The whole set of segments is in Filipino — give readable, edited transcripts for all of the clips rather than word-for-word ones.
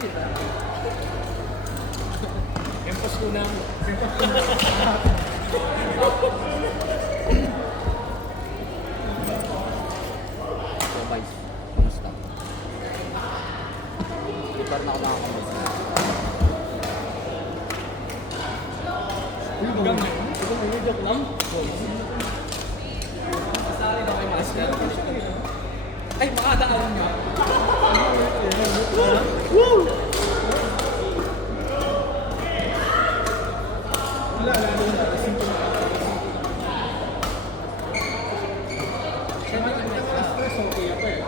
Empos ko na. So guys, kumusta? Prepare na ako nakakamay. Hanggang ngayon? Joke lang? Kasali ba kayo master? Ay, makadaan nga. Woo! Wala, simple na. Siyempre, stress, okay ako eh.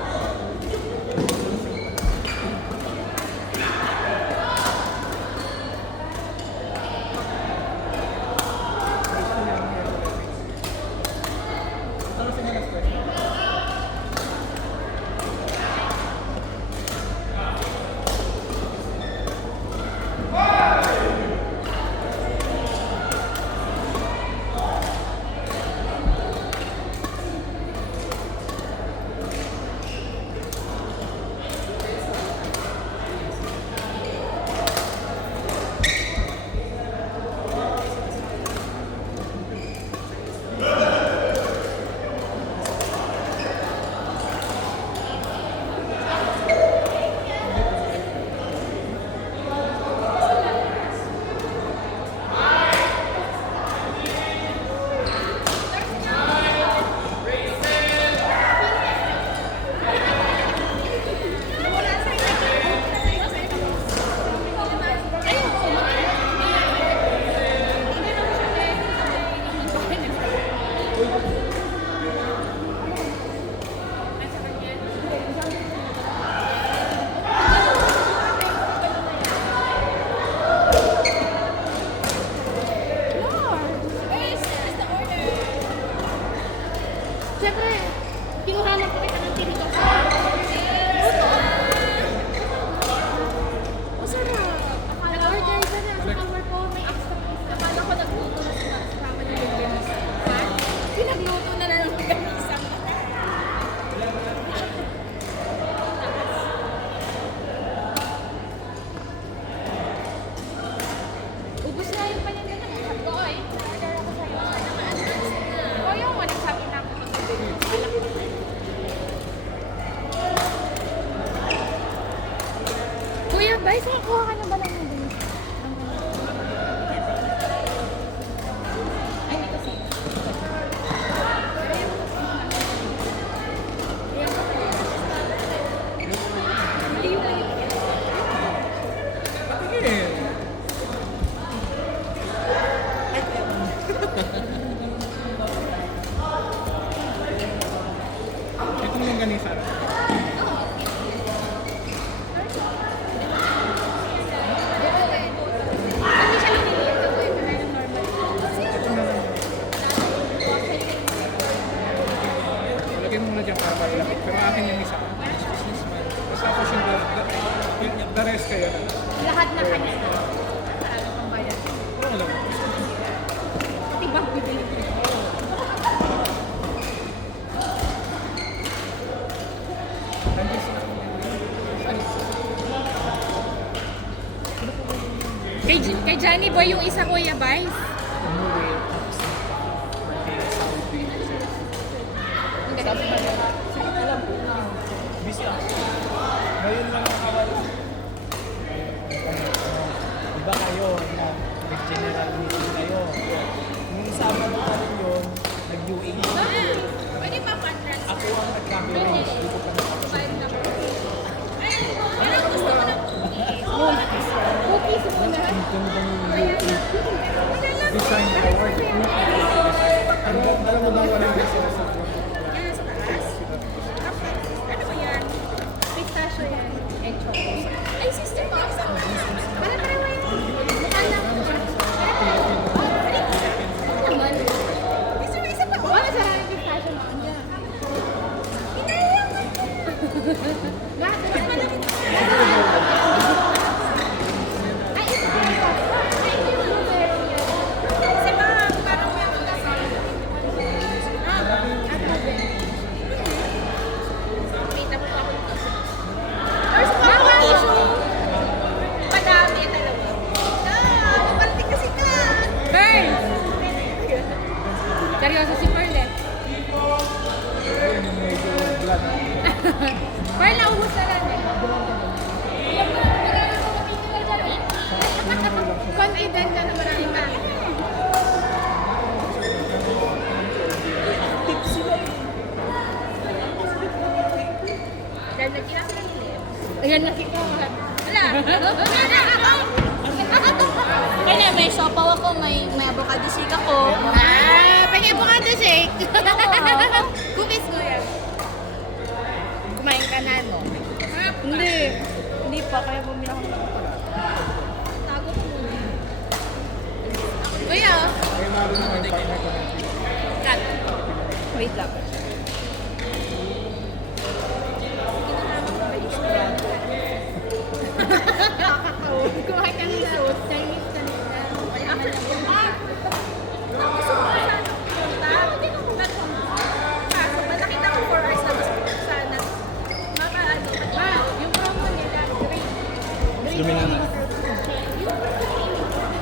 Siyempre, kinuhanan ko kita ng tinito. O sana, nag-order ka na sa cover ko, may extra piece. Akala ko nagluto na sa kama ng lingganisa. Ha? Pinagluto na lang ng lingganisa. Ubus na yung paninda ng isang ko, eh. Order ako sa'yo. O yung mo, nagsabi na ako. Kuya, bay, saan kuha ka na ba lang ng ganito? Ay, hindi kasi. Patingin. Itong longganisa. Hindi siya liniliit ako yung mga normal. Itong na lang. Lagay mo muna dyan para pailapit. Pero akin yung isa. Businessman. Tapos ako yung the rest kayo. Lahat na kanya. Ano pang bayad? Oo lang. Pati bag bibili ko. Kay Johnny Boy yung isa Kuya Vice. Ang galing. Busy ako. Ngayon lang nakawal. Diba kayo, nag-general meeting kayo. Nung Sabado pa rin yun, nag-UAE. Pwede pa pa-transfer. Ako ang nagka-bearings, hindi ko pa nakapag-general. Parang gusto ko ng cookies. Cookies muna. Design award. Alam mo ba wala na sila sa Yan, sa taas. Ano ba yan? Pistachio yan. And chocolate. Ay, sister ko. Para pareho yan. Mukha lang. Ano naman? Sister, may isa pa. Wala sa harang pistachio mo. Andyan. Inaya! confident ka na marami ka. Dahil nagkita sila ng lips. Ayan, nakita ko. Wala. Kaya may sopaw ako, may avocado shake ako. Pwede avocado shake. Cookies ko yan. Kumain ka na, no? Hindi. Hindi pa, kaya bumili ako ng Tago ko muna. Kuya. Cut. Wait lang. Kumain ka ng sauce. Chinese ka nila. Gusto ko sana punta. Hindi ko nagpunta. Kaso, nakita ko 4 hours na gusto ko sana. Yung promo nila,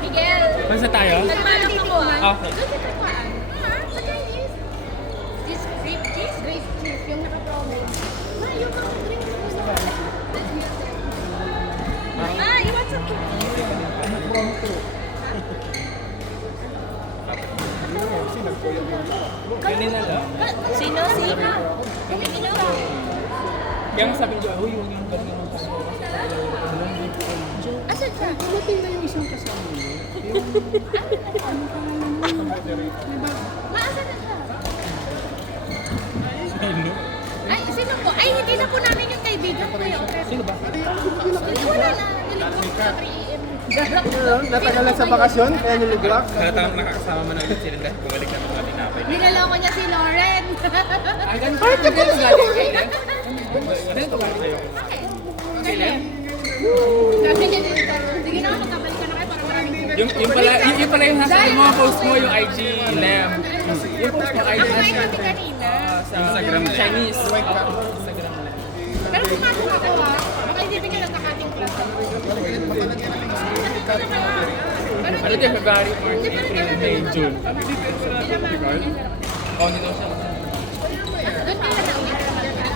Miguel. Basta tayo? Nagbalak ako ah. Okay. Doon sa Taiwan. Sa Chinese. This grape cheese? Grape cheese. Yung naka-promo. Yung mga drink ko sa you want some cookies? Kanina lang. Sino? Sino? Kumikino. Kaya nga sabi niyo, uy, yung ganyan ang tanong. Asan siya? Dumating na yung isang kasama niyo. Maasan na siya? Sino? Ay, sino po? Ay, hindi na po namin yung kaibigan ko yung Sino ba? wala na. Nilibot sa 3 a.m. Natagal na sa bakasyon, kaya niligwak. Halatang nakakasama mo na ulit sila dahil bumalik na mga tinapay. Niloloko niya si Lauren. Ay, ganito. Ay, ganito galing kayo. Ganito galing kayo. Sabi niya dito, sige na, magkabalik ka na kayo para maraming Yung pala yung nasa mo, post mo yung IG Lem. Yung post mo IG Ako may kami kanina. sa Instagram Chinese. Instagram Lem. Pero pumasok ako ha. Baka hindi bigyan ng kakating class. Ano din, February, March, April, May, June. Oh, dito siya. Doon ka na uwi.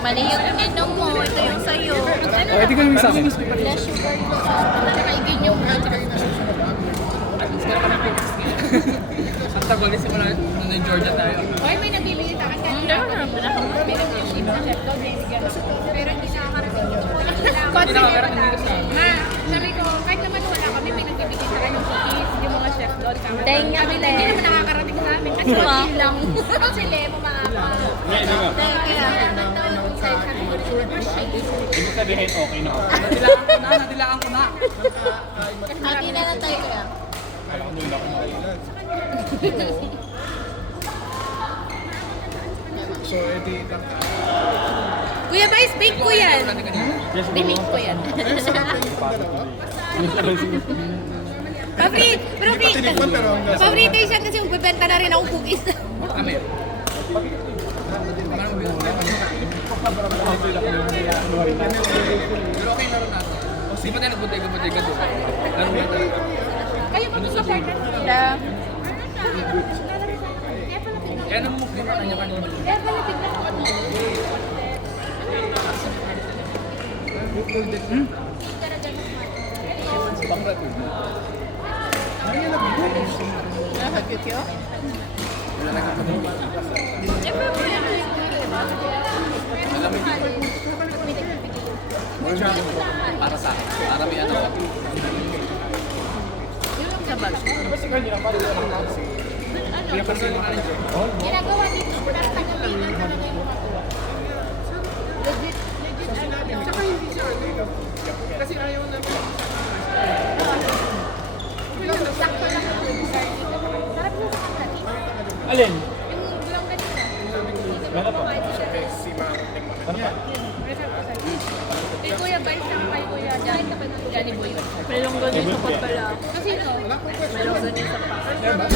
Mali yung ininom mo. Ito yung sa'yo. Oh, hindi ko namin sa akin. Less sugar ito sa Nakaigin yung At least meron kami focus ngayon. Ang tagal din simula nung na Georgia tayo. Oy, may nagbibili sa akin kanina. May nagbibili sa chef doon. Pero hindi nakakarating yung Hindi nakakarating dito sa amin. Ma, sabi ko, kahit naman wala kami, may nagbibigay sa akin yung cookies, yung mga chef doon. Dahil nga, Sabi na, hindi naman nakakarating sa amin. Kasi Diba? konti lang. Kasi lemo maapa. Ibig sabihin, okay na ako. Nadilaan ko na. Hati na lang tayo kaya. Kala ko nila ko na. So, edi, Kuya Vice, bake ko yan. Bake ko yan. Paborito siya kasi magbebenta na rin ako cookies. Kami. Pero okay laro natin. Di ba tayo nagbutay-butay doon? Laro na talaga. Kayo pa sa partner. Yeah. Kaya namumuk din pa kanya kanina. Kaya pala tignan ko ano. Bakrat yun. Wala na kang kamuli. Para sa akin. Para may ano. Kaya kasi yung manager. Ginagawa dito, parang taga-payment talaga yung mga to. Legit ano. Saka hindi siya kasi ayaw na Sakto lang yung design dito. Sarap mo sa kanila. Alin? Yung bilang ganito. Ano pa? Ano pa? Kay Kuya Vice lang kay Kuya Johnny Boy. Melong ganun sa pot pala. Kasi ito, Melong ganun sa pot.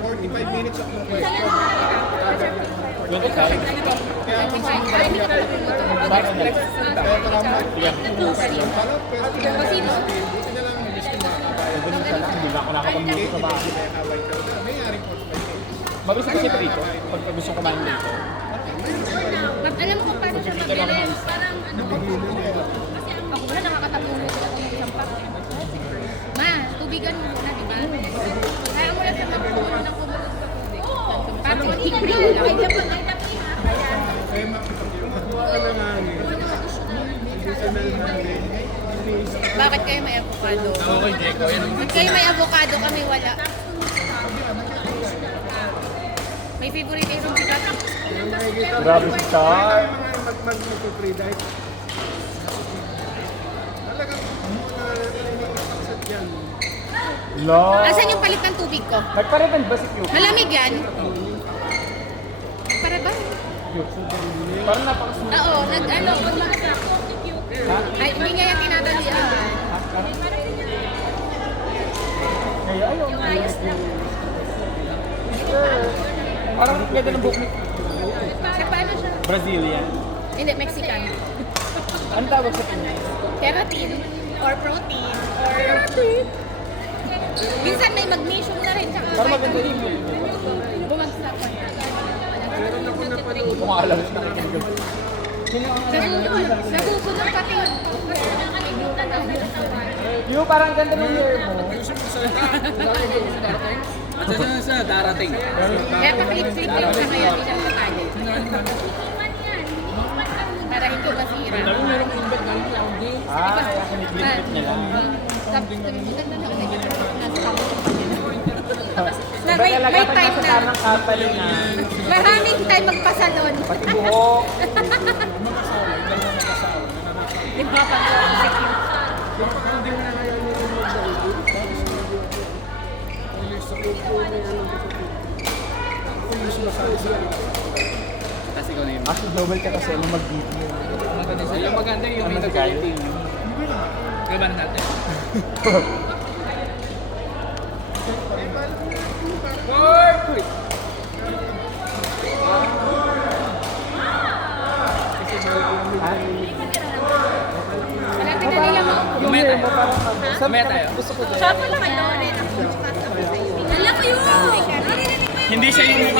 45 minutes ako na kayo. Yung kasal? Kaya salamat. Sino? Hindi ba ako nakapamili sa bahay? Mabisa kasi prito. Pag gusto kumain dito. Alam ko paano siya mag-bilin. Parang ano. Kasi ako wala nakakatapos na sila ng isang pack. Ma, tutigan mo muna, di ba? Kaya mo lang siya magpuno ng kumulos sa tubig. Parang mag-hikri mo lang. Kaya pag ay tapi ha. Kaya makuha ka ng hangin. Hindi ka ng hangin. Bakit kayo may avocado? Okay, Jeko. Yan ang Ba't kayo may avocado, kami wala? May favoritism si Kat. Grabe si Char. Mag-free dive. Talagang nainikasat yan. Lo. Asan yung palit ng tubig ko? Nagpa-reband ba si Q? Malamig yan? Para ba? Parang napakasunod. Oo, nag-ano. Ay, hindi niya yung tinatalian. Kaya ayaw. Parang ganda ng buhok ni Kasi paano siya? Brazilian. Hindi, Mexican. Ano tawag sa kanya? Keratin. Or protein. Or... Minsan may magnesium na rin. Tsaka Parang maganda rin yun. bumagsak pa. Meron ako napanood. Kumakalam sa nakikinig. Nagugulo pati yun. Yung parang ganda ng hair mo. At sa darating. Kaya paklik-click lang siya kaya di siya matali. Para hindi masira. Merong invite galing sa Audi. Kaya kiniklip niya lang. Tapos maganda na ulit yung nasa kamot. Na Iba may talaga pag time nasa na. tamang katalingan. Maraming time magpasalon. Pati buhok. Di ba pag Hindi mo na kaya mo rin mag-dive. Tapos sa kuko mo yung pulis masabi sa Kasi ikaw na yun. Actually, double ka kasi nung mag-video. Yung maganda yung Ano may si Kyle? nag-team. Gaban natin. Uy! malapit na nila mo. Yung hair mo parang Mamaya tayo. gusto ko din. Siya pala kayo. Alam ko yun. Hindi siya yung